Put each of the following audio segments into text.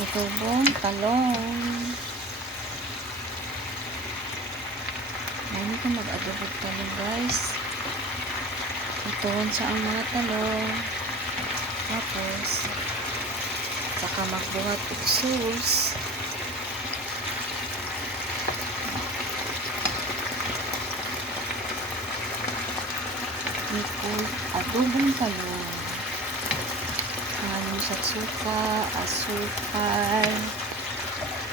Adobong talong. Ngayon ko mag-adobong talong, guys. Ituon sa ang mga talong. Tapos, saka magbuhat og sauce. Ikot adobong talong. Ano sa suka, asukal,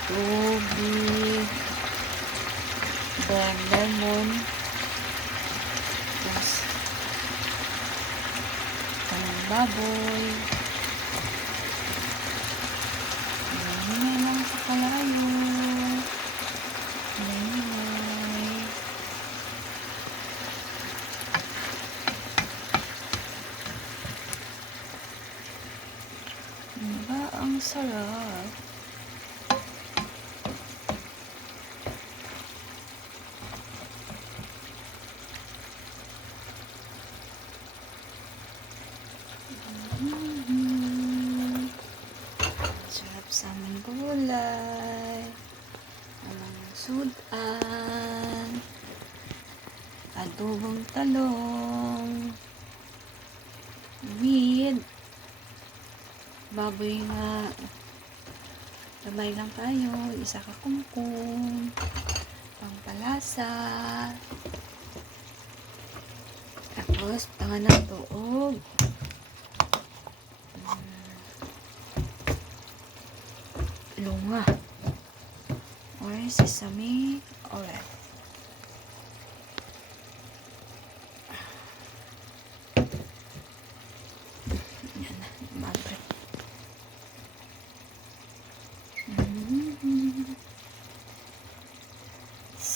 tubig, then lemon, tapos kanang baboy. Hinay lang sa kalayo. Hinay. Diba ang sarap? Sarap sa aming gulay. Amang sudan. Adobong talong. With baboy nga gamay lang tayo, isa ka kungkong, pampalasa, tapos tangan ng tuog, lunga or sesame oil. Yan na, mag-prep.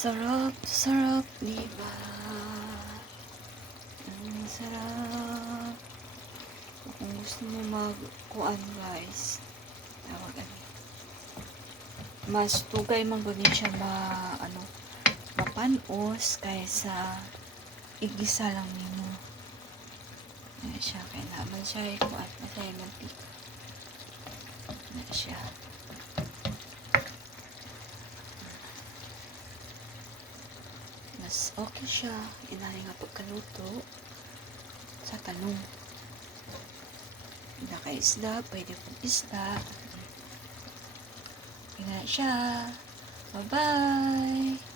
Sarap, sarap, diba? Ang sarap. Kung gusto mo mag-kuan, guys, tawagan. Mas tugay man gud siya mapanos kaysa igisa lang nimo. Na siya kay naman siya kuan masaya mantika. Na siya. Mas okay siya inahin nga pagkaluto sa talong. Naka isda, pwede pong isda. Tingnan siya. Bye-bye!